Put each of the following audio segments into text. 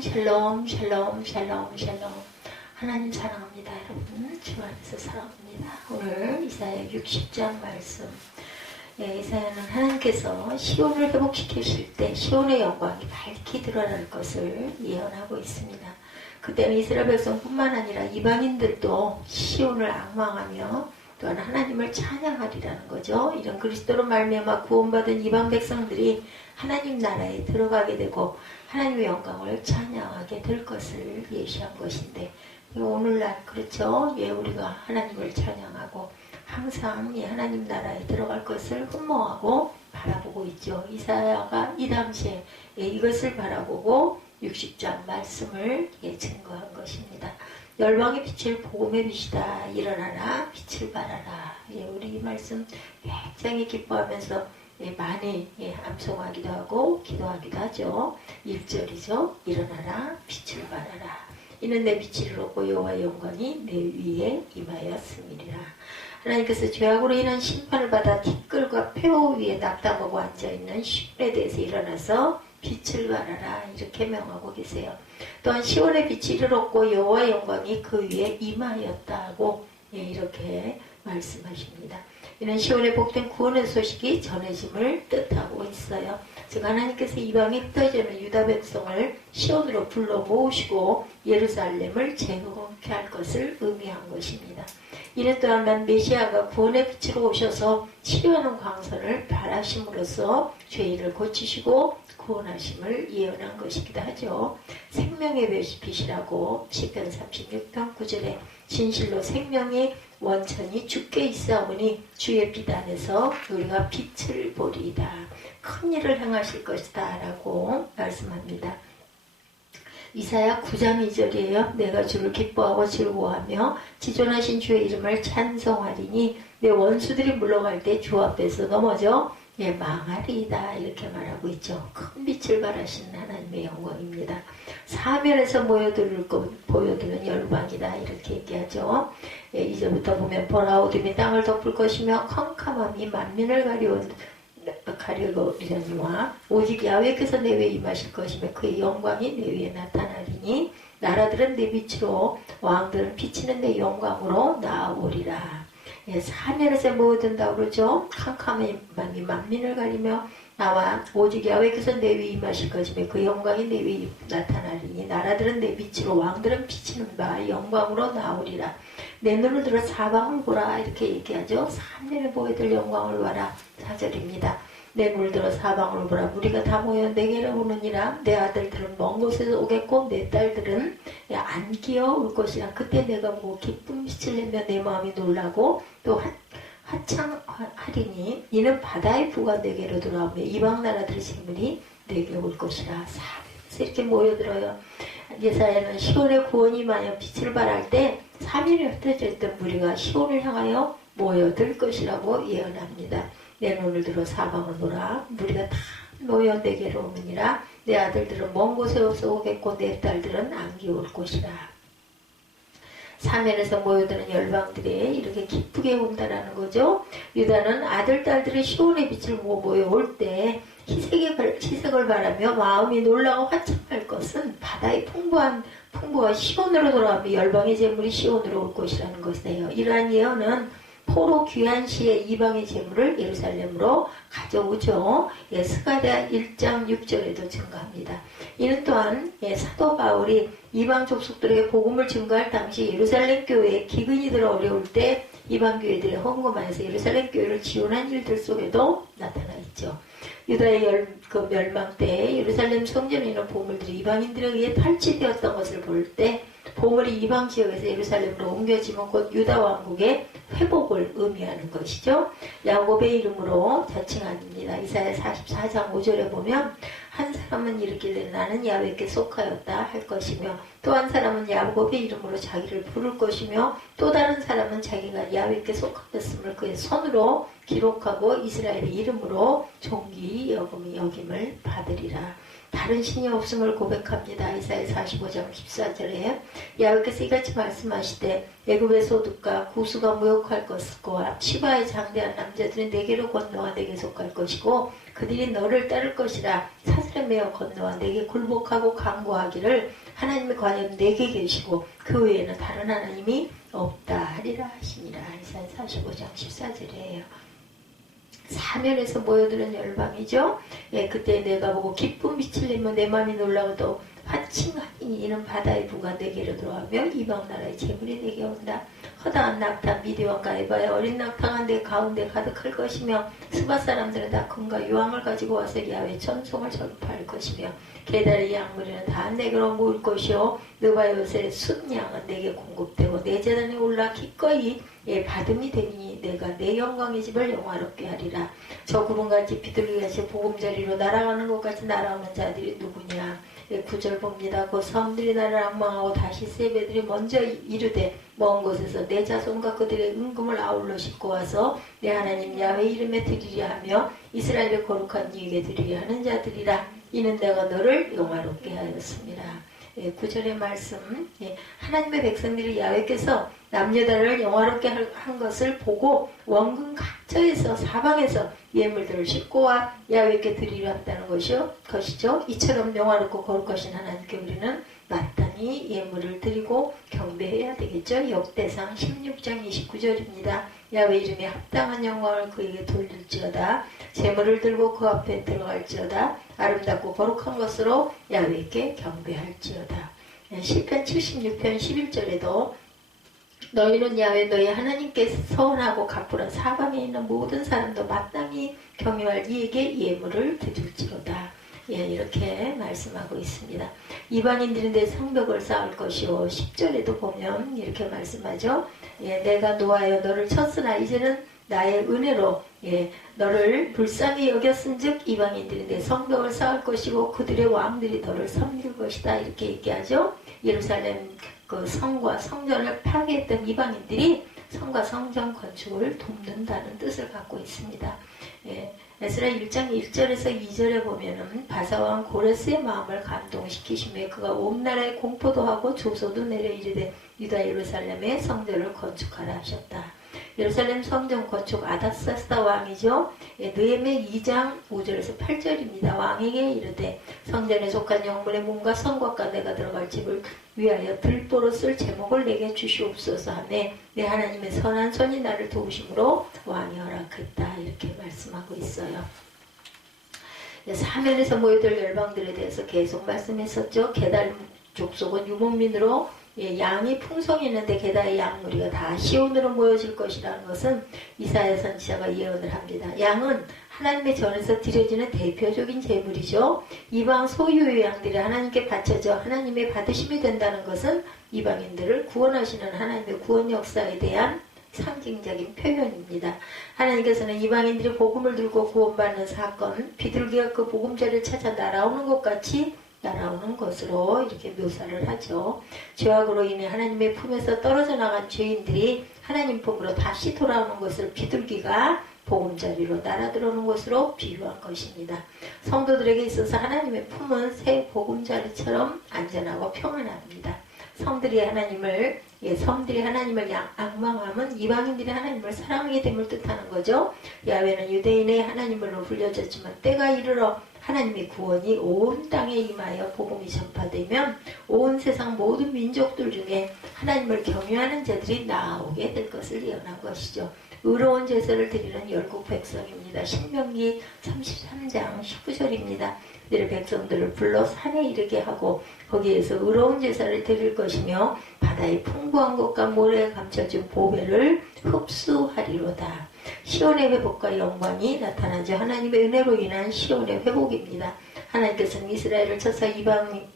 샬롬 샬롬 샬롬 샬롬 샬롬. 하나님 사랑합니다. 여러분 주 안에서 사랑합니다. 오늘 이사야 60장 말씀. 이사야는 하나님께서 시온을 회복시키실 때 시온의 영광이 밝히 드러날 것을 예언하고 있습니다. 그때는 이스라엘 백성뿐만 아니라 이방인들도 시온을 앙망하며 또한 하나님을 찬양하리라는 거죠. 이런 그리스도로 말미암아 구원받은 이방 백성들이 하나님 나라에 들어가게 되고 하나님의 영광을 찬양하게 될 것을 예시한 것인데, 오늘날 그렇죠. 우리가 하나님을 찬양하고 항상 하나님 나라에 들어갈 것을 흠모하고 바라보고 있죠. 이사야가 이 당시에 이것을 바라보고 60장 말씀을 증거한 것입니다. 열방의 빛을 복음의 빛이다. 일어나라 빛을 발하라. 우리 이 말씀 굉장히 기뻐하면서 많이 암송하기도 하고 기도하기도 하죠. 1절이죠. 일어나라 빛을 발하라. 이는 내 빛을 얻고 여호와의 영광이 내 위에 임하였음이니라. 하나님께서 죄악으로 인한 심판을 받아 티끌과 폐허 위에 낙담하고 앉아있는 시온에 대해서 일어나서 빛을 발하라 이렇게 명하고 계세요. 또한 시온의 빛이 이르렀고 여호와의 영광이 그 위에 임하였다고 이렇게 말씀하십니다. 이는 시온의 복된 구원의 소식이 전해짐을 뜻하고 있어요. 즉 하나님께서 이방에 흩어지는 유다 백성을 시온으로 불러 모으시고 예루살렘을 재건케 할 것을 의미한 것입니다. 이는 또한 메시아가 구원의 빛으로 오셔서 치료하는 광선을 발하심으로써 죄인을 고치시고 구원하심을 예언한 것이기도 하죠. 생명의 빛이라고 시편 36편 9절에 진실로 생명의 원천이 주께 있사오니 주의 빛 안에서 우리가 빛을 보리이다. 큰 일을 행하실 것이다 라고 말씀합니다. 이사야 9장 2절이에요. 내가 주를 기뻐하고 즐거워하며 지존하신 주의 이름을 찬송하리니 내 원수들이 물러갈 때 주 앞에서 넘어져 망하리이다 이렇게 말하고 있죠. 큰 빛을 발하시는 하나님의 영광입니다. 사면에서 보여드는 열방이다 이렇게 얘기하죠. 이제부터 보면 보라 어둠이 땅을 덮을 것이며 캄캄함이 만민을 가려거리려니와 오직 야훼께서 내 위에 임하실 것이며 그의 영광이 내 위에 나타나리니 나라들은 내 빛으로 왕들은 비치는 내 영광으로 나아오리라. 사면에서 모여든다고 그러죠. 캄캄함이 만민을 가리며 나와 오직 야훼께서 내 위에 임하실 것이며 그 영광이 내 위에 나타나리니 나라들은 내 빛으로 왕들은 비치는 바 영광으로 나오리라. 내 눈을 들어 사방을 보라 이렇게 얘기하죠. 사면에 모여들 영광을 봐라 4절입니다. 내 눈을 들어 사방을 보라. 무리가 다 모여 내게로 오느니라. 내 아들들은 먼 곳에서 오겠고 내 딸들은 안 기어올 것이라. 그때 내가 뭐 기쁜 빛을 내며 내 마음이 놀라고 또 화창하리니 이는 바다의 부가 내게로 돌아오며 이방 나라들의 생물이 내게 올 것이라. 사면에서 이렇게 모여들어요. 예사야는 시온의 구원이 임하여 빛을 발할 때 사면에 흩어져 있던 무리가 시온을 향하여 모여들 것이라고 예언합니다. 내 눈을 들어 사방을 보라. 무리가 다 모여 내게로 오느니라. 내 아들들은 먼 곳에서 오겠고 내 딸들은 안기 올 것이라. 사면에서 모여드는 열방들이 이렇게 기쁘게 온다라는 거죠. 유다는 아들 딸들이 시온의 빛을 모여올 때 희색을 바라며 마음이 놀라고 화창할 것은 바다의 풍부한 시온으로 돌아오며 열방의 재물이 시온으로 올 것이라는 것이에요. 이러한 예언은 포로 귀한 시에 이방의 재물을 예루살렘으로 가져오죠. 스가랴 1장 6절에도 증거합니다. 이는 또한 사도 바울이 이방 족속들에게 복음을 증거할 당시 예루살렘 교회에 기근이 들어 어려울 때 이방 교회들의 헌금하여서 예루살렘 교회를 지원한 일들 속에도 나타나 있죠. 유다의 멸망 때 예루살렘 성전에 있는 보물들이 이방인들에 의해 탈취되었던 것을 볼 때 보물이 이방 지역에서 예루살렘으로 옮겨지면 곧 유다 왕국의 회복을 의미하는 것이죠. 야곱의 이름으로 자칭합니다. 이사야 44장 5절에 보면 한 사람은 이르기를 나는 야훼께 속하였다 할 것이며 또 한 사람은 야곱의 이름으로 자기를 부를 것이며 또 다른 사람은 자기가 야훼께 속하였음을 그의 손으로 기록하고 이스라엘의 이름으로 존귀 여김을 받으리라. 다른 신이 없음을 고백합니다. 이사야 45장 14절에 야훼께서 이같이 말씀하시되 애굽의 소득과 구수가 무역할 것과 시바의 장대한 남자들이 내게로 건너와 내게 속할 것이고 그들이 너를 따를 것이라. 사슬 틀에 매어 건너와 내게 굴복하고 간구하기를 하나님이 과연 내게 계시고 그 외에는 다른 하나님이 없다 하리라 하시니라. 이사야 45장 14절이에요. 사면에서 모여드는 열방이죠. 예, 그때 내가 보고 기쁜 빛을 내며 내 마음이 놀라고도 환칭하니 이는 바다의 부가 내게로 들어가며 이방 나라의 재물이 내게 온다. 허다한 낙타 미디와 가이바의 어린 낙타가 내 가운데 가득할 것이며 스바 사람들은 다 금과 유황을 가지고 와서 야외 천송을 전파할 것이며 게달의 양무리는 다 내게로 모일 것이요 느바요새 순양은 내게 공급되고 내 재단에 올라 기꺼이 받음이 되니 내가 내 영광의 집을 영화롭게 하리라. 저 구름같이 비둘기같이 보금자리로 날아가는 것같이 날아오는 자들이 누구냐. 9절 봅니다. 그 섬들이 나를 악망하고 다시 세배들이 먼저 이르되 먼 곳에서 내 자손과 그들의 은금을 아울러 싣고 와서 내 하나님 야훼 이름에 드리려 하며 이스라엘의 거룩한 이에게 드리려 하는 자들이라. 이는 내가 너를 영화롭게 하였습니다. 9절의 말씀, 하나님의 백성들이 야훼께서 남여자를 영화롭게 한 것을 보고 원근 각처에서 사방에서 예물들을 싣고 와 야훼께 드리려 한다는 것이죠. 이처럼 영화롭고 거룩하신 하나님께 우리는 마땅히 예물을 드리고 경배해야 되겠죠. 역대상 16장 29절입니다. 야훼 이름에 합당한 영광을 그에게 돌릴지어다. 제물을 들고 그 앞에 들어갈지어다. 아름답고 거룩한 것으로 야훼께 경배할지어다. 시편 76편 11절에도 너희는 야훼 너희 하나님께 서원하고 갚으라. 사방에 있는 모든 사람도 마땅히 경유할 이에게 예물을 드릴지로다. 이렇게 말씀하고 있습니다. 이방인들은 내 성벽을 쌓을 것이요. 10절에도 보면 이렇게 말씀하죠. 내가 노하여 너를 쳤으나 이제는 나의 은혜로 너를 불쌍히 여겼은즉 이방인들이 내 성벽을 쌓을 것이고 그들의 왕들이 너를 섬길 것이다. 이렇게 얘기하죠. 예루살렘 그 성과 성전을 파괴했던 이방인들이 성과 성전 건축을 돕는다는 뜻을 갖고 있습니다. 에스라 1장 1절에서 2절에 보면은 바사왕 고레스의 마음을 감동시키시며 그가 온 나라에 공포도 하고 조소도 내려 이르되 유다 예루살렘의 성전을 건축하라 하셨다. 예루살렘 성전 건축 아닥사스다 왕이죠. 느헤미야 2장 5절에서 8절입니다. 왕에게 이르되 성전에 속한 영문의 문과 성곽과 내가 들어갈 집을 위하여 들보로 쓸 제목을 내게 주시옵소서 하며 내 하나님의 선한 손이 나를 도우심으로 왕이 허락했다. 이렇게 말씀하고 있어요. 사면에서 모여들 열방들에 대해서 계속 말씀했었죠. 게달 족속은 유목민으로 양이 풍성히 있는데 게다의 양무리가 다 시온으로 모여질 것이라는 것은 이사야 선지자가 예언을 합니다. 양은 하나님의 전에서 드려지는 대표적인 제물이죠. 이방 소유의 양들이 하나님께 바쳐져 하나님의 받으심이 된다는 것은 이방인들을 구원하시는 하나님의 구원 역사에 대한 상징적인 표현입니다. 하나님께서는 이방인들이 복음을 들고 구원받는 사건, 비둘기가 그 보금자리를 찾아 날아오는 것 같이 날아오는 것으로 이렇게 묘사를 하죠. 죄악으로 인해 하나님의 품에서 떨어져 나간 죄인들이 하나님 품으로 다시 돌아오는 것을 비둘기가 보금자리로 날아들어오는 것으로 비유한 것입니다. 성도들에게 있어서 하나님의 품은 새 보금자리처럼 안전하고 평안합니다. 섬들이 하나님을 악망함은 이방인들이 하나님을 사랑하게 됨을 뜻하는 거죠. 야훼는 유대인의 하나님으로 불려졌지만 때가 이르러 하나님의 구원이 온 땅에 임하여 복음이 전파되면 온 세상 모든 민족들 중에 하나님을 경외하는 자들이 나오게 될 것을 예언한 것이죠. 의로운 제사를 드리는 열국 백성입니다. 신명기 33장 19절입니다. 그들의 백성들을 불러 산에 이르게 하고 거기에서 의로운 제사를 드릴 것이며 바다의 풍부한 것과 모래에 감춰진 보배를 흡수하리로다. 시온의 회복과 영광이 나타나죠. 하나님의 은혜로 인한 시온의 회복입니다. 하나님께서는 이스라엘을 쳐서 이방이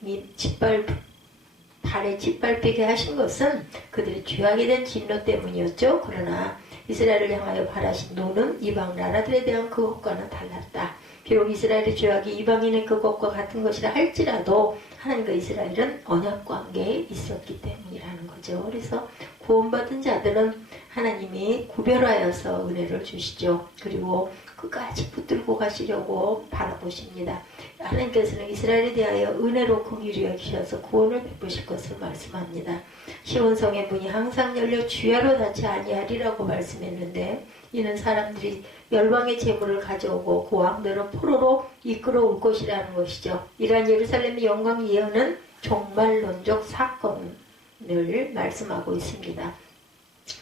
발에 짓밟히게 하신 것은 그들이 죄하게 된 진노 때문이었죠. 그러나 이스라엘을 향하여 바라신 노는 이방 나라들에 대한 그것과는 달랐다. 비록 이스라엘의 죄악이 이방인의 그것과 같은 것이라 할지라도 하나님과 이스라엘은 언약 관계에 있었기 때문이라는 거죠. 그래서 구원받은 자들은 하나님이 구별하여서 은혜를 주시죠. 그리고 끝까지 붙들고 가시려고 바라보십니다. 하나님께서는 이스라엘에 대하여 은혜로 긍휼히 여기셔서 구원을 베푸실 것을 말씀합니다. 시온성의 문이 항상 열려 주야로 닫지 아니하리라고 말씀했는데 이는 사람들이 열방의 재물을 가져오고 그 왕대로 포로로 이끌어올 것이라는 것이죠. 이러한 예루살렘의 영광 예언은 종말론적 사건을 말씀하고 있습니다.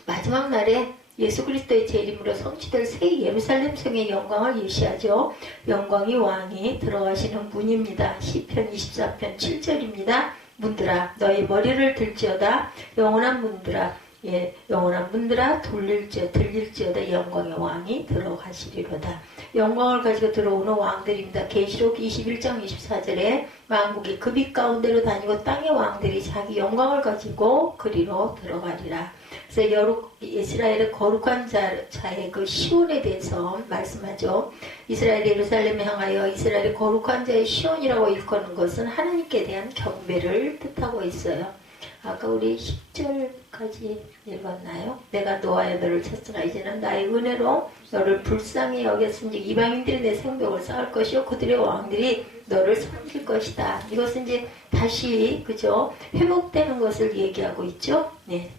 마지막 날에 예수 그리스도의 재림으로 성취될 새 예루살렘 성의 영광을 예시하죠. 영광이 왕이 들어가시는 문입니다. 시편 24편 7절입니다. 문들아 너희 머리를 들지어다 영원한 문들아 영원한 문들아 들릴지어다 영광의 왕이 들어가시리로다. 영광을 가지고 들어오는 왕들입니다. 계시록 21장 24절에 만국이 그 빛 가운데로 다니고 땅의 왕들이 자기 영광을 가지고 그리로 들어가리라. 그래서 이스라엘의 거룩한 자의 그 시온에 대해서 말씀하죠. 이스라엘 예루살렘에 향하여 이스라엘의 거룩한 자의 시온이라고 일컫는 것은 하나님께 대한 경배를 뜻하고 있어요. 아까 우리 10절까지 읽었나요? 내가 노아의 너를 찾으나 이제는 나의 은혜로 너를 불쌍히 여겼은즉 이방인들이 내 생명을 쌓을 것이요 그들의 왕들이 너를 섬길 것이다. 이것은 이제 다시 그죠? 회복되는 것을 얘기하고 있죠. 네.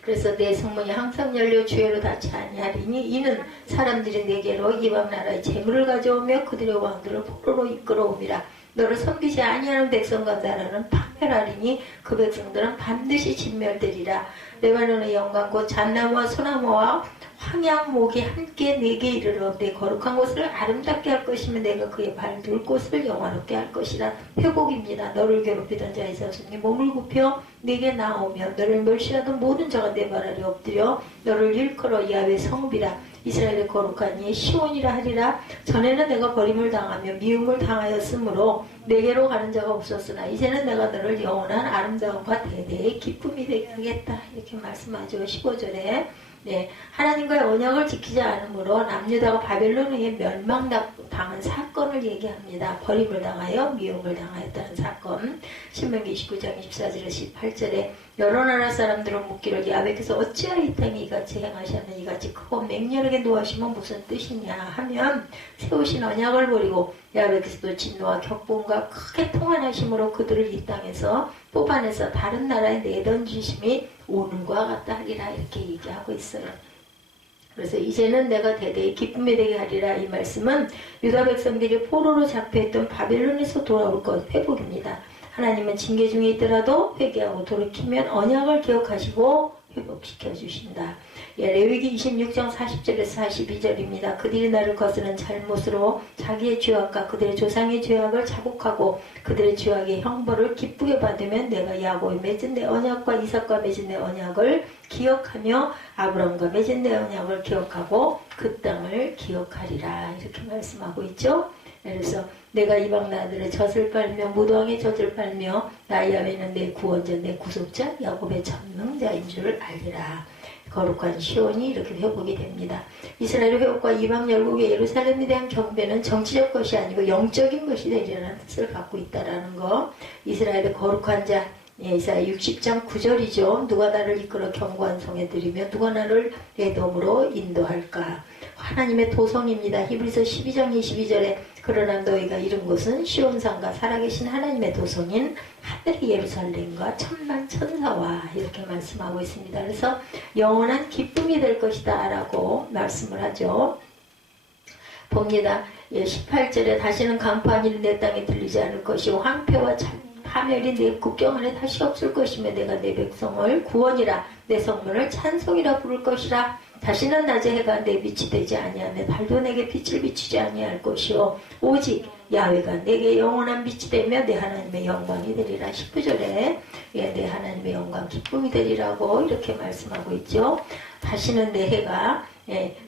그래서 내 성문이 항상 열려 주야로 닫지 아니하리니 이는 사람들이 내게로 이방 나라의 재물을 가져오며 그들의 왕들을 포로로 이끌어오미라. 너를 섬기지 아니하는 백성과 나라는 파멸하리니 그 백성들은 반드시 진멸되리라. 레바논의 영광 곧 잣나무와 소나무와 황양목이 함께 내게 이르러 내 거룩한 곳을 아름답게 할 것이며 내가 그의 발 둘 곳을 영화롭게 할 것이라. 회복입니다. 너를 괴롭히던 자의 자손이 몸을 굽혀 내게 나오며 너를 멸시하던 모든 자가 내 발 아래 엎드려 너를 일컬어 야훼 성읍이라. 이스라엘의 거룩한 이의 시온이라 하리라. 전에는 내가 버림을 당하며 미움을 당하였으므로 내게로 가는 자가 없었으나 이제는 내가 너를 영원한 아름다움과 대대의 기쁨이 되게 하겠다. 이렇게 말씀하죠. 15절에 네, 하나님과의 언약을 지키지 않으므로 남유다가 바벨론에 의해 멸망당한 사건을 얘기합니다. 버림을 당하여 미움을 당하였다는 사건. 신명기 29장 24절에 18절에 여러 나라 사람들은 묻기를 야훼께서 어찌하여 이 땅에 이같이 행하셨느냐 이같이 크고 맹렬하게 노하시면 무슨 뜻이냐 하면 세우신 언약을 버리고 야훼께서도 진노와 격분과 크게 통한하심으로 그들을 이 땅에서 뽑아내서 다른 나라에 내던지심이 오는 것과 같다 하리라. 이렇게 얘기하고 있어요. 그래서 이제는 내가 대대의 기쁨이 되게 하리라. 이 말씀은 유다 백성들이 포로로 잡혀있던 바벨론에서 돌아올 것 회복입니다. 하나님은 징계 중에 있더라도 회개하고 돌이키면 언약을 기억하시고 회복시켜 주신다. 레위기 26장 40절에서 42절입니다. 그들이 나를 거스른 잘못으로 자기의 죄악과 그들의 조상의 죄악을 자복하고 그들의 죄악의 형벌을 기쁘게 받으면 내가 야곱에 맺은 내 언약과 이삭과 맺은 내 언약을 기억하며 아브라함과 맺은 내 언약을 기억하고 그 땅을 기억하리라. 이렇게 말씀하고 있죠. 그래서 내가 이방 나라들의 젖을 빨며 무도왕의 젖을 빨며 나 야훼는 내 구원자 내 구속자 야곱의 전능자인 줄 알리라. 거룩한 시온이 이렇게 회복이 됩니다. 이스라엘의 회복과 이방 열국의 예루살렘에 대한 경배는 정치적 것이 아니고 영적인 것이 되리라는 뜻을 갖고 있다는 거. 이스라엘의 거룩한 자 이사야 60장 9절이죠. 누가 나를 이끌어 견고한 성에 들이며 누가 나를 에돔으로 인도할까. 하나님의 도성입니다. 히브리서 12장 22절에 그러나 너희가 이룬 곳은 시온산과 살아계신 하나님의 도성인 하늘의 예루살렘과 천만 천사와 이렇게 말씀하고 있습니다. 그래서 영원한 기쁨이 될 것이다 라고 말씀을 하죠. 봅니다. 18절에 다시는 강포한 내 땅에 들리지 않을 것이요 황폐와 파멸이 내 국경 안에 다시 없을 것이며 내가 내 백성을 구원이라 내 성문을 찬송이라 부를 것이라. 다시는 낮에 해가 내 빛이 되지 아니하며 달도 내게 빛을 비추지 아니할 것이요 오직 야훼가 내게 영원한 빛이 되며 내 하나님의 영광이 되리라. 19절에 내 하나님의 영광 기쁨이 되리라고 이렇게 말씀하고 있죠. 다시는 내 해가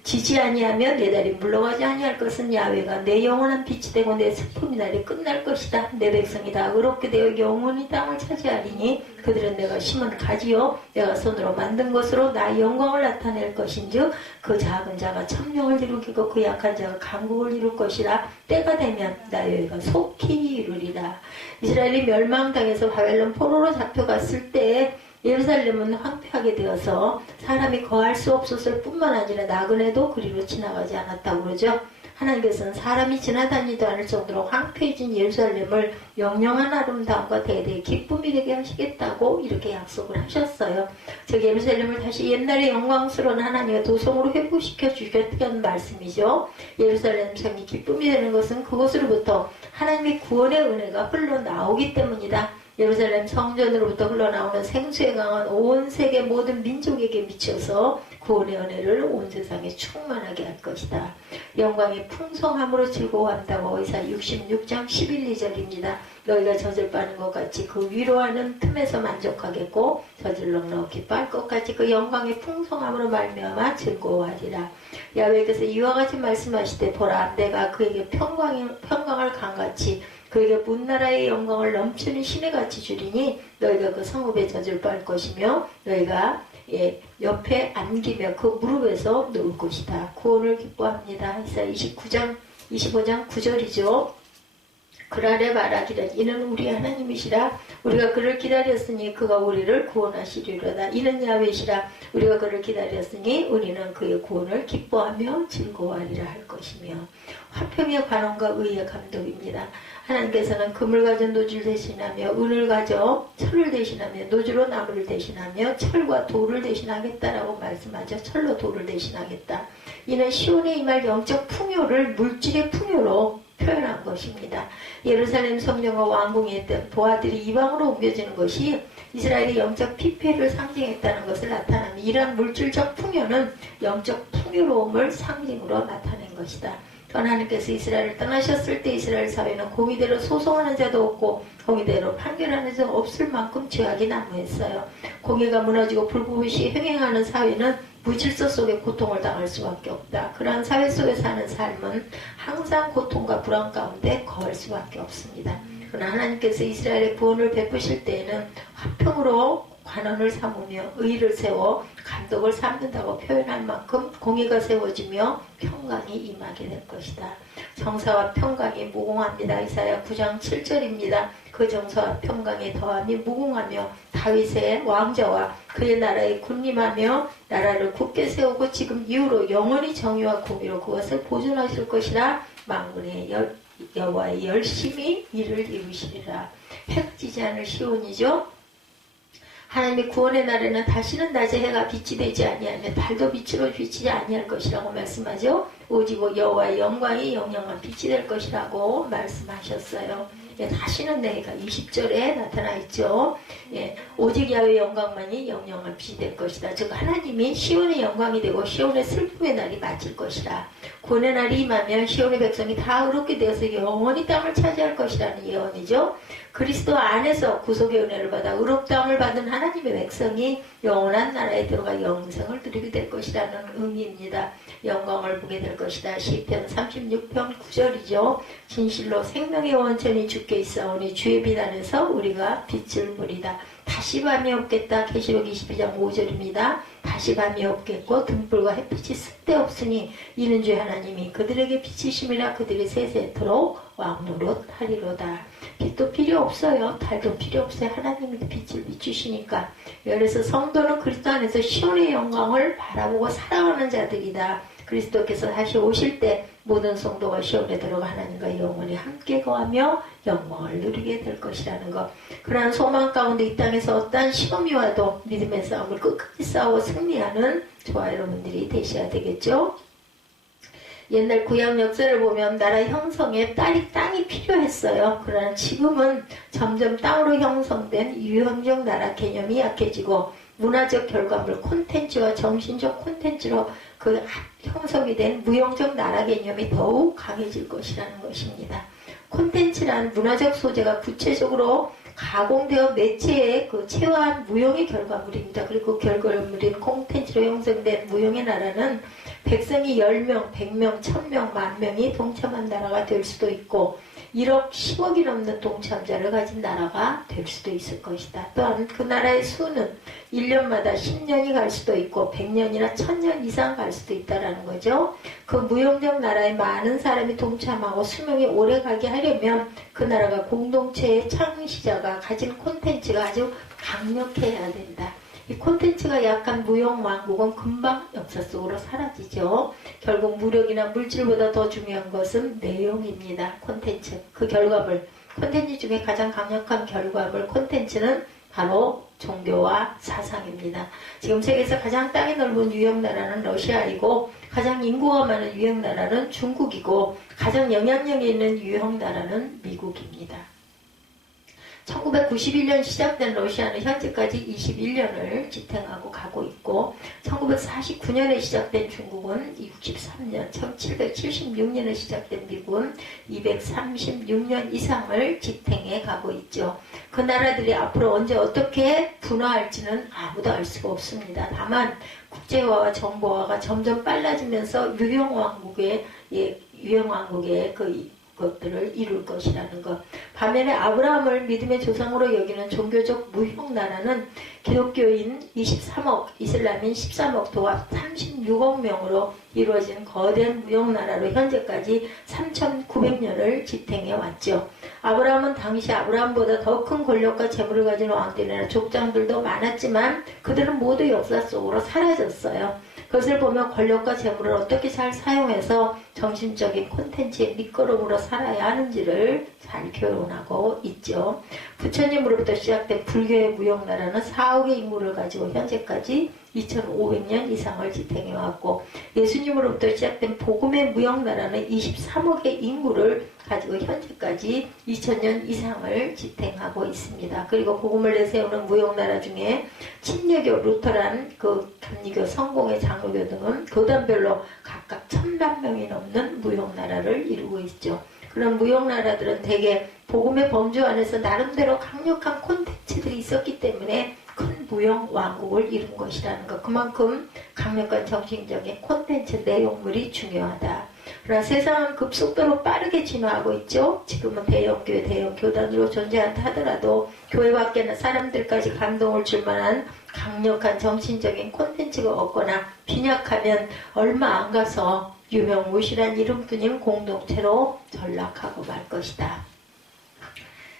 지지 아니하며 내 달이 물러가지 아니할 것은 야훼가 내 영원한 빛이 되고 내 슬픔이 날이 끝날 것이다. 내 백성이 다 의롭게 되어 영원히 땅을 차지하리니 그들은 내가 심은 가지요 내가 손으로 만든 것으로 나의 영광을 나타낼 것인즉 그 작은 자가 천명을 이루기고 그 약한 자가 강국을 이룰 것이라. 때가 되면 나 여호와가 속히 이루리라. 이스라엘이 멸망당해서 바벨론 포로로 잡혀갔을 때 예루살렘은 황폐하게 되어서 사람이 거할 수 없었을 뿐만 아니라 나그네도 그리로 지나가지 않았다고 그러죠. 하나님께서는 사람이 지나다니지도 않을 정도로 황폐해진 예루살렘을 영영한 아름다움과 대대의 기쁨이 되게 하시겠다고 이렇게 약속을 하셨어요. 즉 예루살렘을 다시 옛날의 영광스러운 하나님의 도성으로 회복시켜 주겠다는 말씀이죠. 예루살렘 성이 기쁨이 되는 것은 그곳으로부터 하나님의 구원의 은혜가 흘러나오기 때문이다. 예루살렘 성전으로부터 흘러나오는 생수에 강한 온 세계 모든 민족에게 미쳐서 구원의 은혜를 온 세상에 충만하게 할 것이다. 영광의 풍성함으로 즐거워한다고 이사야 66장 11, 2절입니다. 너희가 젖을 빠는 것 같이 그 위로하는 틈에서 만족하겠고 젖을 넉넉히 빨 것 같이 그 영광의 풍성함으로 말미암아 즐거워하리라. 야훼께서 이와 같이 말씀하시되 보라 내가 그에게 평강을 강같이 그에게 문나라의 영광을 넘치는 시내같이 주리니 너희가 그 성읍에 젖을 빨 것이며 너희가 옆에 안기며 그 무릎에서 누울 것이다. 구원을 기뻐합니다. 이사야 25장 9절이죠. 그날에 말하기를 이는 우리 하나님이시라 우리가 그를 기다렸으니 그가 우리를 구원하시리로다. 이는 야훼시라 우리가 그를 기다렸으니 우리는 그의 구원을 기뻐하며 즐거워하리라 할 것이며 화평의 관원과 의의 감독입니다. 하나님께서는 금을 가져 노주를 대신하며 은을 가져 철을 대신하며 노주로 나무를 대신하며 철과 돌을 대신하겠다라고 말씀하죠. 철로 돌을 대신하겠다. 이는 시온에 임할 영적 풍요를 물질의 풍요로 표현한 것입니다. 예루살렘 성전과 왕궁에 있던 보아들이 이방으로 옮겨지는 것이 이스라엘의 영적 피폐를 상징했다는 것을 나타나며 이러한 물질적 풍요는 영적 풍요로움을 상징으로 나타낸 것이다. 하나님께서 이스라엘을 떠나셨을 때 이스라엘 사회는 공의대로 소송하는 자도 없고 공의대로 판결하는 자도 없을 만큼 죄악이 난무했어요. 공의가 무너지고 불법이 행행하는 사회는 무질서 속에 고통을 당할 수밖에 없다. 그러한 사회 속에 사는 삶은 항상 고통과 불안 가운데 거할 수밖에 없습니다. 그러나 하나님께서 이스라엘의 구원을 베푸실 때에는 화평으로 관원을 삼으며 의를 세워 감독을 삼는다고 표현할 만큼 공의가 세워지며 평강이 임하게 될 것이다. 정사와 평강이 무궁합니다. 이사야 9장 7절입니다. 그 정사와 평강에 더함이 무궁하며 다윗의 왕자와 그의 나라에 군림하며 나라를 굳게 세우고 지금 이후로 영원히 정의와 공의로 그것을 보존하실 것이라 만군의 여호와의 열심히 이를 이루시리라. 해가 지지 않을 시온이죠. 하나님의 구원의 날에는 다시는 낮에 해가 빛이 되지 아니하며 달도 빛으로 비치지 아니할 것이라고 말씀하죠. 오직 여호와의 영광이 영영한 빛이 될 것이라고 말씀하셨어요. 다시는 내가 20절에 나타나 있죠. 오직 야훼의 영광만이 영영한 빛이 될 것이다. 즉 하나님이 시온의 영광이 되고 시온의 슬픔의 날이 맞을 것이라. 구원의 날이 임하면 시온의 백성이 다 의롭게 되어서 영원히 땅을 차지할 것이라는 예언이죠. 그리스도 안에서 구속의 은혜를 받아 의롭다함을 받은 하나님의 백성이 영원한 나라에 들어가 영생을 누리게 될 것이라는 의미입니다. 영광을 보게 될 것이다. 시편 36편 9절이죠. 진실로 생명의 원천이 주께 있사오니 주의 빛 안에서 우리가 빛을 보리다. 다시 밤이 없겠다. 계시록 22장 5절입니다. 다시 밤이 없겠고 등불과 햇빛이 쓸데없으니 이는 주 하나님이 그들에게 빛이심이라 그들이 세세토록 왕노릇하리로다. 빛도 필요 없어요. 달도 필요 없어요. 하나님이 빛을 비추시니까. 그래서 성도는 그리스도 안에서 시온의 영광을 바라보고 살아가는 자들이다. 그리스도께서 다시 오실 때 모든 성도가 시온에 들어가 하나님과 영원히 함께 거하며 영광을 누리게 될 것이라는 것. 그러한 소망 가운데 이 땅에서 어떠한 시험이 와도 믿음의 싸움을 끝까지 싸워 승리하는 저와 여러분들이 되셔야 되겠죠. 옛날 구약 역사를 보면 나라 형성에 땅이 필요했어요. 그러나 지금은 점점 땅으로 형성된 유형적 나라 개념이 약해지고 문화적 결과물 콘텐츠와 정신적 콘텐츠로 그 형성이 된 무형적 나라 개념이 더욱 강해질 것이라는 것입니다. 콘텐츠란 문화적 소재가 구체적으로 가공되어 매체에 그 체화한 무형의 결과물입니다. 그리고 그 결과물인 콘텐츠로 형성된 무형의 나라는 백성이 10명, 100명, 1000명, 10,000명이 동참한 나라가 될 수도 있고 1억, 10억이 넘는 동참자를 가진 나라가 될 수도 있을 것이다. 또한 그 나라의 수는 1년마다 10년이 갈 수도 있고 100년이나 1000년 이상 갈 수도 있다는 거죠. 그 무형적 나라에 많은 사람이 동참하고 수명이 오래 가게 하려면 그 나라가 공동체의 창시자가 가진 콘텐츠가 아주 강력해야 된다. 이 콘텐츠가 약한 무형왕국은 금방 역사 속으로 사라지죠. 결국 무력이나 물질보다 더 중요한 것은 내용입니다. 콘텐츠, 그 결과물. 콘텐츠 중에 가장 강력한 결과물 콘텐츠는 바로 종교와 사상입니다. 지금 세계에서 가장 땅이 넓은 유형나라는 러시아이고, 가장 인구가 많은 유형나라는 중국이고, 가장 영향력이 있는 유형나라는 미국입니다. 1991년 시작된 러시아는 현재까지 21년을 지탱하고 가고 있고, 1949년에 시작된 중국은 63년, 1776년에 시작된 미국은 236년 이상을 지탱해 가고 있죠. 그 나라들이 앞으로 언제 어떻게 분화할지는 아무도 알 수가 없습니다. 다만 국제화와 정보화가 점점 빨라지면서 유형왕국의 것들을 이룰 것이라는 것. 반면에 아브라함을 믿음의 조상으로 여기는 종교적 무형나라는 기독교인 23억, 이슬람인 13억, 도합 36억 명으로 이루어진 거대한 무형나라로 현재까지 3,900년을 지탱해 왔죠. 아브라함은 당시 아브라함보다 더 큰 권력과 재물을 가진 왕들이나 족장들도 많았지만 그들은 모두 역사 속으로 사라졌어요. 그것을 보면 권력과 재물을 어떻게 잘 사용해서 정신적인 콘텐츠의 밑거름으로 살아야 하는지를 잘 교훈하고 있죠. 부처님으로부터 시작된 불교의 무형나라는 4억의 인구를 가지고 현재까지 2500년 이상을 지탱해왔고, 예수님으로부터 시작된 복음의 무형나라는 23억의 인구를 가지고 현재까지 2000년 이상을 지탱하고 있습니다. 그리고 복음을 내세우는 무형나라 중에 침례교, 루터란, 감리교, 성공회, 장로교 등은 교단별로 각각 1000만 명이 넘는 무형나라를 이루고 있죠. 그런 무형나라들은 대개 복음의 범주 안에서 나름대로 강력한 콘텐츠들이 있었기 때문에 큰 무형왕국을 이룬 것이라는 것. 그만큼 강력한 정신적인 콘텐츠 내용물이 중요하다. 그러나 세상은 급속도로 빠르게 진화하고 있죠. 지금은 대형교회, 대형교단으로 존재한다 하더라도 교회 밖에는 사람들까지 감동을 줄 만한 강력한 정신적인 콘텐츠가 없거나 빈약하면 얼마 안 가서 유명무실한 이름뿐인 공동체로 전락하고 말 것이다.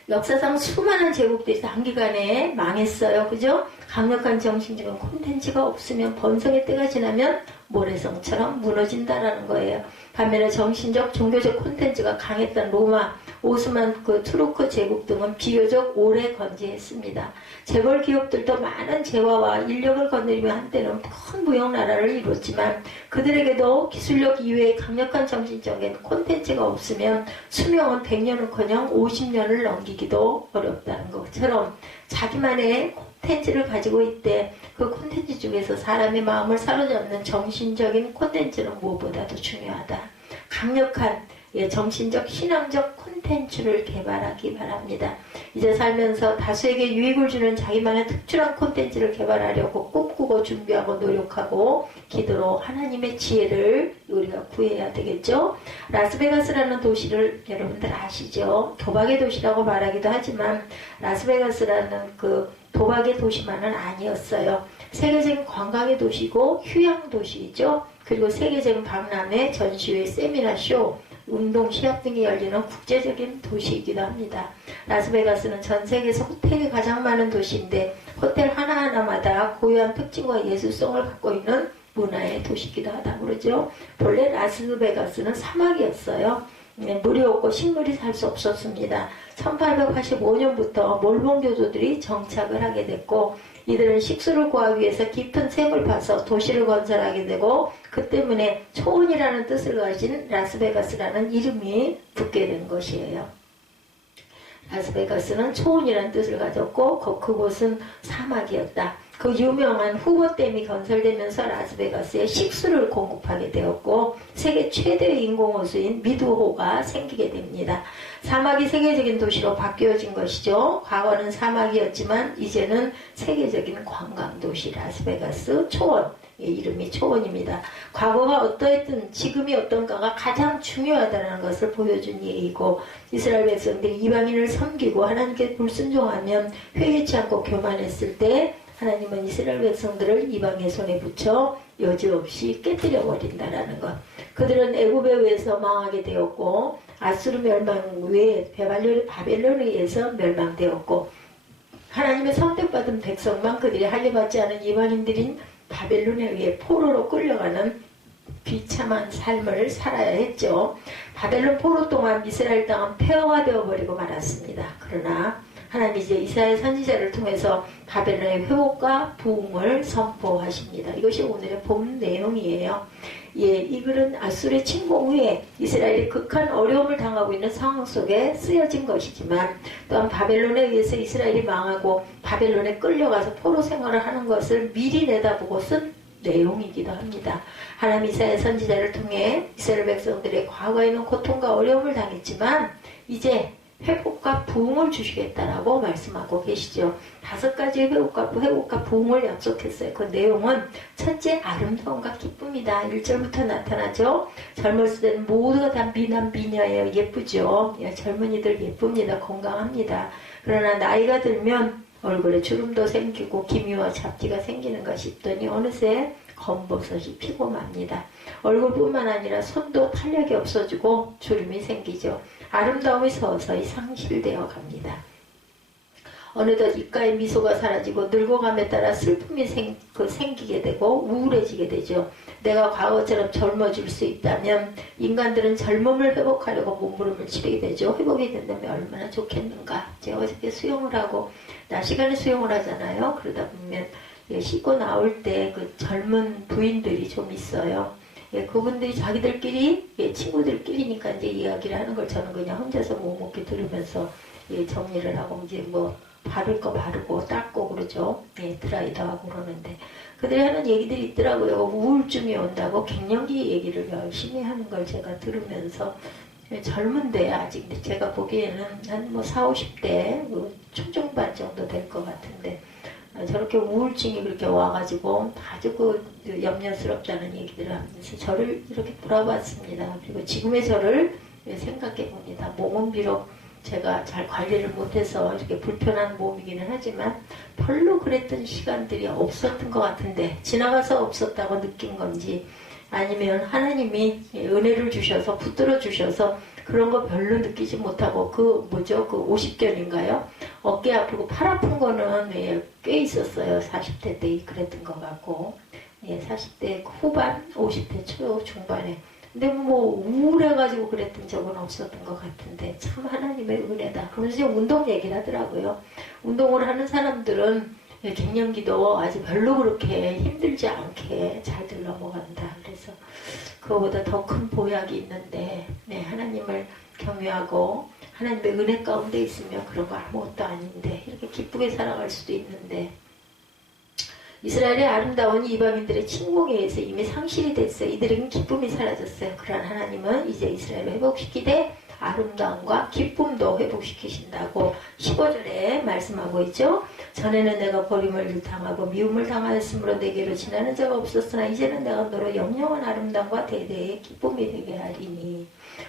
역사상 수많은 제국들이 단기간에 망했어요. 그죠? 강력한 정신적인 콘텐츠가 없으면 번성의 때가 지나면 모래성처럼 무너진다라는 거예요. 반면에 정신적, 종교적 콘텐츠가 강했던 로마, 오스만, 투르크 제국 등은 비교적 오래 건재했습니다. 재벌 기업들도 많은 재화와 인력을 거느리며 한때는 큰 무형나라를 이뤘지만 그들에게도 기술력 이외에 강력한 정신적인 콘텐츠가 없으면 수명은 100년은커녕 50년을 넘기기도 어렵다는 것처럼 자기만의 콘텐츠를 가지고 있대. 그 콘텐츠 중에서 사람의 마음을 사로잡는 정신적인 콘텐츠는 무엇보다도 중요하다. 강력한 정신적, 신앙적 콘텐츠를 개발하기 바랍니다. 이제 살면서 다수에게 유익을 주는 자기만의 특출한 콘텐츠를 개발하려고 꿈꾸고 준비하고 노력하고 기도로 하나님의 지혜를 우리가 구해야 되겠죠. 라스베가스라는 도시를 여러분들 아시죠? 도박의 도시라고 말하기도 하지만 라스베가스라는 도박의 도시만은 아니었어요. 세계적인 관광의 도시고 휴양 도시이죠. 그리고 세계적인 박람회, 전시회, 세미나쇼, 운동, 시합 등이 열리는 국제적인 도시이기도 합니다. 라스베가스는 전 세계에서 호텔이 가장 많은 도시인데 호텔 하나하나마다 고유한 특징과 예술성을 갖고 있는 문화의 도시이기도 하다고 그러죠. 본래 라스베가스는 사막이었어요. 물이 없고 식물이 살 수 없었습니다. 1885년부터 몰몬교도들이 정착을 하게 됐고 이들은 식수를 구하기 위해서 깊은 샘을 파서 도시를 건설하게 되고 그 때문에 초원이라는 뜻을 가진 라스베가스라는 이름이 붙게 된 것이에요. 라스베가스는 초원이라는 뜻을 가졌고 그곳은 사막이었다. 그 유명한 후보댐이 건설되면서 라스베가스에 식수를 공급하게 되었고 세계 최대의 인공호수인 미드호가 생기게 됩니다. 사막이 세계적인 도시로 바뀌어진 것이죠. 과거는 사막이었지만 이제는 세계적인 관광도시 라스베가스 초원. 이름이 초원입니다. 과거가 어떠했든 지금이 어떤가가 가장 중요하다는 것을 보여준 예이고 이스라엘 백성들이 이방인을 섬기고 하나님께 불순종하면 회개치 않고 교만했을 때 하나님은 이스라엘 백성들을 이방의 손에 붙여 여지없이 깨뜨려 버린다라는 것. 그들은 애굽에 의해서 망하게 되었고 아수르 멸망 외에 바벨론에 의해서 멸망되었고 하나님의 선택받은 백성만 그들이 할례받지 않은 이방인들인 바벨론에 의해 포로로 끌려가는 비참한 삶을 살아야 했죠. 바벨론 포로 동안 이스라엘 땅은 폐허가 되어버리고 말았습니다. 그러나 하나님이 이제 이사야 선지자를 통해서 바벨론의 회복과 부흥을 선포하십니다. 이것이 오늘의 본 내용이에요. 예, 이 글은 아수르의 침공 후에 이스라엘이 극한 어려움을 당하고 있는 상황 속에 쓰여진 것이지만 또한 바벨론에 의해서 이스라엘이 망하고 바벨론에 끌려가서 포로 생활을 하는 것을 미리 내다보고 쓴 내용이기도 합니다. 하나님 이사야 선지자를 통해 이스라엘 백성들의 과거에는 고통과 어려움을 당했지만 이제 회복과 부흥을 주시겠다라고 말씀하고 계시죠. 5가지의 회복과 부흥을 약속했어요. 그 내용은 첫째, 아름다움과 기쁨이다. 1절부터 나타나죠. 젊었을 때는 모두가 다 미남 미녀예요. 예쁘죠. 젊은이들 예쁩니다. 건강합니다. 그러나 나이가 들면 얼굴에 주름도 생기고 기미와 잡티가 생기는 것이 있더니 어느새 검버섯이 피고 맙니다. 얼굴뿐만 아니라 손도 탄력이 없어지고 주름이 생기죠. 아름다움이 서서히 상실되어 갑니다. 어느덧 입가에 미소가 사라지고 늙어감에 따라 슬픔이 생기게 되고 우울해지게 되죠. 내가 과거처럼 젊어질 수 있다면 인간들은 젊음을 회복하려고 몸부림을 치르게 되죠. 회복이 된다면 얼마나 좋겠는가. 제가 어저께 수영을 하고 낮 시간에 수영을 하잖아요. 그러다 보면 씻고 나올 때 그 젊은 부인들이 좀 있어요. 그분들이 자기들끼리 친구들끼리니까 이제 이야기를 하는 걸 저는 그냥 혼자서 묵묵히 들으면서 정리를 하고 이제 뭐 바를 거 바르고 닦고 그러죠. 드라이도 하고 그러는데 그들이 하는 얘기들이 있더라고요. 우울증이 온다고 갱년기 얘기를 열심히 하는 걸 제가 들으면서 젊은데 아직 제가 보기에는 한 뭐 40, 50대 초중반 정도 될 것 같은데 저렇게 우울증이 그렇게 와가지고 아주 염려스럽다는 얘기들을 하면서 저를 이렇게 돌아봤습니다. 그리고 지금의 저를 생각해 봅니다. 몸은 비록 제가 잘 관리를 못해서 이렇게 불편한 몸이기는 하지만 별로 그랬던 시간들이 없었던 것 같은데 지나가서 없었다고 느낀 건지 아니면 하나님이 은혜를 주셔서 붙들어 주셔서 그런 거 별로 느끼지 못하고 그 50견인가요? 어깨 아프고 팔 아픈 거는 꽤 있었어요. 40대 때 그랬던 것 같고 40대 후반, 50대 초 중반에 근데 뭐 우울해가지고 그랬던 적은 없었던 것 같은데 참 하나님의 은혜다. 그러면서 이제 운동 얘기를 하더라고요. 운동을 하는 사람들은 갱년기도 아주 별로 그렇게 힘들지 않게 잘들 넘어간다. 그래서 그거보다 더 큰 보약이 있는데 하나님을 경외하고 하나님의 은혜 가운데 있으면 그런 거 아무것도 아닌데 이렇게 기쁘게 살아갈 수도 있는데 이스라엘의 아름다운 이방인들의 침공에 의해서 이미 상실이 됐어요. 이들에겐 기쁨이 사라졌어요. 그러나 하나님은 이제 이스라엘을 회복시키되 아름다움과 기쁨도 회복시키신다고 15절에 말씀하고 있죠. 전에는 내가 버림을 당하고 미움을 당하였으므로 내게로 지나는 자가 없었으나 이제는 내가 너로 영영한 아름다움과 대대의 기쁨이 되게 하리니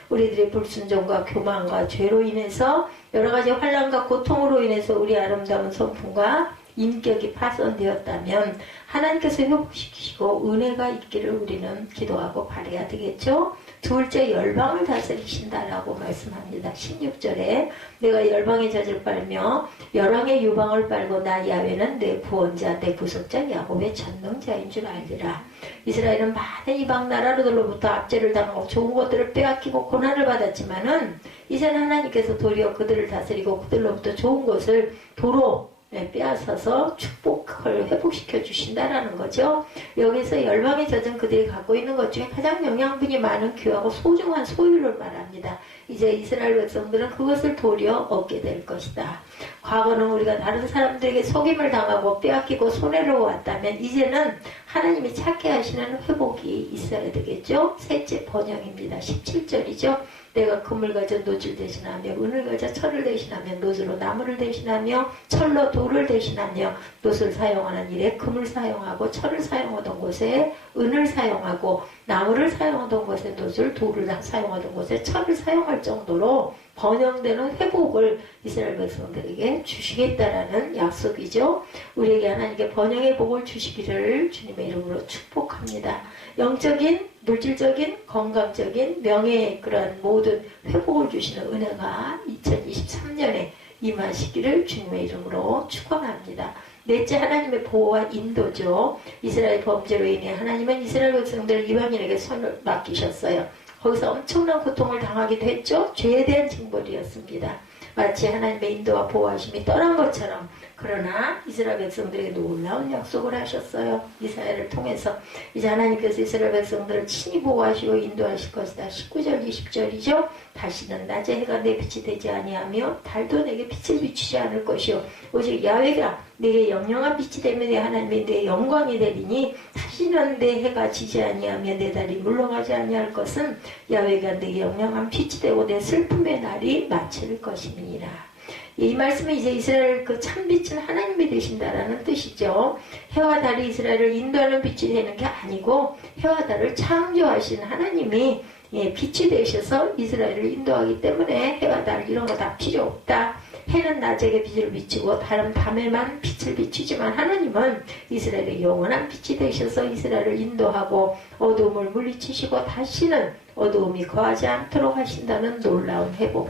우리들의 불순종과 교만과 죄로 인해서 여러 가지 환난과 고통으로 인해서 우리 아름다운 성품과 인격이 파손되었다면 하나님께서 회복시키시고 은혜가 있기를 우리는 기도하고 바라야 되겠죠. 둘째, 열방을 다스리신다라고 말씀합니다. 16절에 내가 열방의 젖을 빨며 열왕의 유방을 빨고 나 야훼는 내 구원자 내 구속자 야곱의 전능자인 줄 알리라. 이스라엘은 많은 이방 나라들로부터 압제를 당하고 좋은 것들을 빼앗기고 고난을 받았지만은 이제는 하나님께서 도리어 그들을 다스리고 그들로부터 좋은 것을 도로 빼앗아서 축복을 회복시켜 주신다라는 거죠. 여기서 열방의 젖은 그들이 갖고 있는 것 중에 가장 영양분이 많은 귀하고 소중한 소유를 말합니다. 이제 이스라엘 백성들은 그것을 도리어 얻게 될 것이다. 과거는 우리가 다른 사람들에게 속임을 당하고 빼앗기고 손해를 왔다면 이제는 하나님이 찾게 하시는 회복이 있어야 되겠죠. 셋째, 번영입니다. 17절이죠. 내가 금을 가져 노줄 대신하며 은을 가져 철을 대신하며 노즈로 나무를 대신하며 철로 돌을 대신하며 노를 사용하는 일에 금을 사용하고 철을 사용하던 곳에 은을 사용하고 나무를 사용하던 곳에 노즐, 돌을 사용하던 곳에 철을 사용할 정도로 번영되는 회복을 이스라엘 백성들에게 주시겠다라는 약속이죠. 우리에게 하나님께 번영의 복을 주시기를 주님의 이름으로 축복합니다. 영적인, 물질적인, 건강적인, 명예의 그런 모든 회복을 주시는 은혜가 2023년에 임하시기를 주님의 이름으로 축원합니다. 넷째, 하나님의 보호와 인도죠. 이스라엘 범죄로 인해 하나님은 이스라엘 백성들을 이방인에게 손을 맡기셨어요. 거기서 엄청난 고통을 당하기도 했죠. 죄에 대한 징벌이었습니다. 마치 하나님의 인도와 보호하심이 떠난 것처럼. 그러나 이스라엘 백성들에게 놀라운 약속을 하셨어요. 이사야를 통해서. 이제 하나님께서 이스라엘 백성들을 친히 보호하시고 인도하실 것이다. 19절 20절이죠. 다시는 낮에 해가 내 빛이 되지 아니하며 달도 내게 빛을 비추지 않을 것이요 오직 야훼가 내게 영영한 빛이 되며 내 하나님이 내 영광이 되리니 다시는 내 해가 지지 아니하며 내 달이 물러가지 아니할 것은 야훼가 내게 영영한 빛이 되고 내 슬픔의 날이 마칠 것임이니라. 이 말씀은 이제 이스라엘 그 참빛은 하나님이 되신다라는 뜻이죠. 해와 달이 이스라엘을 인도하는 빛이 되는 게 아니고 해와 달을 창조하신 하나님이 빛이 되셔서 이스라엘을 인도하기 때문에 해와 달 이런 거 다 필요 없다. 해는 낮에게 빛을 비추고 달은 밤에만 빛을 비추지만 하나님은 이스라엘의 영원한 빛이 되셔서 이스라엘을 인도하고 어두움을 물리치시고 다시는 어두움이 거하지 않도록 하신다는 놀라운 회복.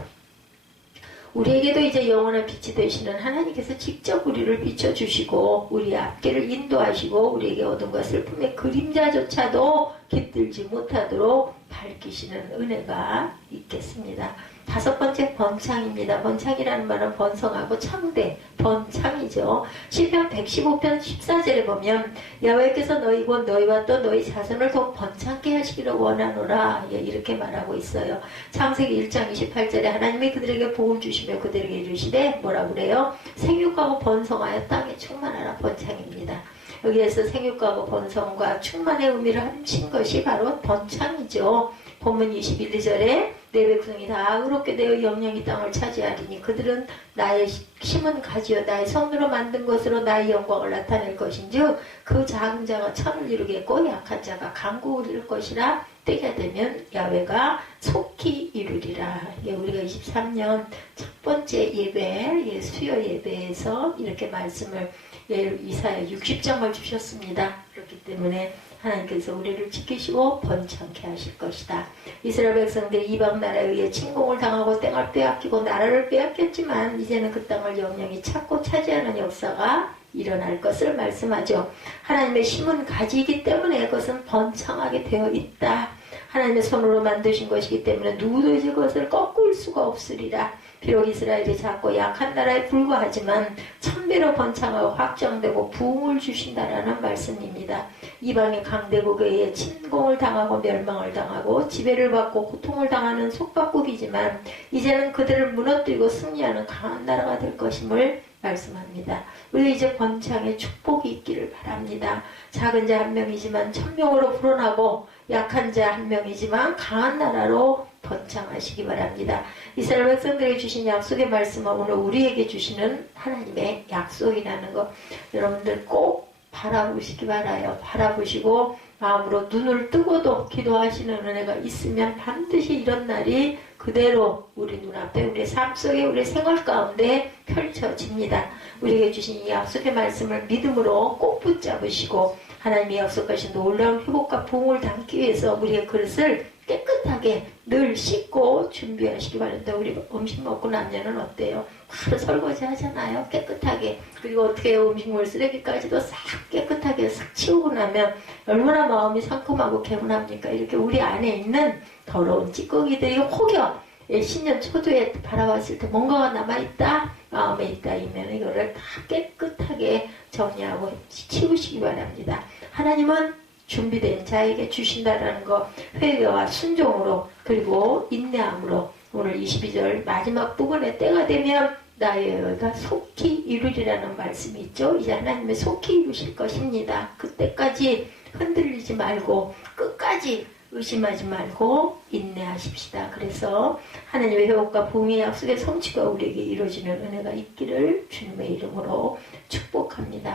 우리에게도 이제 영원한 빛이 되시는 하나님께서 직접 우리를 비춰주시고 우리의 앞길을 인도하시고 우리에게 어둠과 슬픔의 그림자조차도 깃들지 못하도록 밝히시는 은혜가 있겠습니다. 다섯 번째, 번창입니다. 번창이라는 말은 번성하고 창대, 번창이죠. 시편 115편 14절에 보면 야훼께서 너희 곧 너희와 또 너희 자손을 더욱 번창케 하시기를 원하노라, 이렇게 말하고 있어요. 창세기 1장 28절에 하나님이 그들에게 복을 주시며 그들에게 이르시되 뭐라 그래요? 생육하고 번성하여 땅에 충만하라. 번창입니다. 여기에서 생육하고 번성과 충만의 의미를 합친 것이 바로 번창이죠. 본문 21, 2절에 내 백성이 다 의롭게 되어 영영이 땅을 차지하리니 그들은 나의 심은 가지요 나의 손으로 만든 것으로 나의 영광을 나타낼 것인즉 그 작은 자가 천을 이루겠고 약한 자가 강국을 이룰 것이라. 때가 되면 야훼가 속히 이루리라. 우리가 23년 첫 번째 예배, 수요 예배에서 이렇게 말씀을 이사야 60장을 주셨습니다. 그렇기 때문에 하나님께서 우리를 지키시고 번창케 하실 것이다. 이스라엘 백성들이 이방 나라에 의해 침공을 당하고 땅을 빼앗기고 나라를 빼앗겼지만 이제는 그 땅을 영영이 찾고 차지하는 역사가 일어날 것을 말씀하죠. 하나님의 심은 가지이기 때문에 그것은 번창하게 되어 있다. 하나님의 손으로 만드신 것이기 때문에 누구도 이제 그것을 꺾을 수가 없으리라. 비록 이스라엘이 작고 약한 나라에 불과하지만 천배로 번창하고 확장되고 부흥을 주신다라는 말씀입니다. 이방의 강대국에 의해 침공을 당하고 멸망을 당하고 지배를 받고 고통을 당하는 속박국이지만 이제는 그들을 무너뜨리고 승리하는 강한 나라가 될 것임을 말씀합니다. 우리 이제 번창의 축복이 있기를 바랍니다. 작은 자 한 명이지만 천명으로 불어나고 약한 자 한 명이지만 강한 나라로 번창하시기 바랍니다. 이스라엘 백성들에게 주신 약속의 말씀은 오늘 우리에게 주시는 하나님의 약속이라는 것 여러분들 꼭 바라보시기 바라요. 바라보시고 마음으로 눈을 뜨고도 기도하시는 은혜가 있으면 반드시 이런 날이 그대로 우리 눈앞에 우리 삶 속에 우리 생활 가운데 펼쳐집니다. 우리에게 주신 이 약속의 말씀을 믿음으로 꼭 붙잡으시고 하나님이 약속하신 놀라운 회복과 부흥을 담기 위해서 우리의 그릇을 깨끗하게 늘 씻고 준비하시기 바랍니다. 우리 음식 먹고 나면은 어때요? 바로 설거지 하잖아요. 깨끗하게. 그리고 어떻게 음식물 쓰레기까지도 싹 깨끗하게 싹 치우고 나면 얼마나 마음이 상큼하고 개운합니까? 이렇게 우리 안에 있는 더러운 찌꺼기들이 혹여 신년 초두에 바라봤을 때 뭔가가 남아있다? 마음에 있다? 이면 이거를 다 깨끗하게 정리하고 치우시기 바랍니다. 하나님은 준비된 자에게 주신다라는 거 회개와 순종으로 그리고 인내함으로 오늘 22절 마지막 부분에 때가 되면 나의 여호와가 속히 이루리라는 말씀이 있죠. 이제 하나님의 속히 이루실 것입니다. 그때까지 흔들리지 말고 끝까지 의심하지 말고 인내하십시다. 그래서 하나님의 회복과 부흥의 약속의 성취가 우리에게 이루어지는 은혜가 있기를 주님의 이름으로 축복합니다.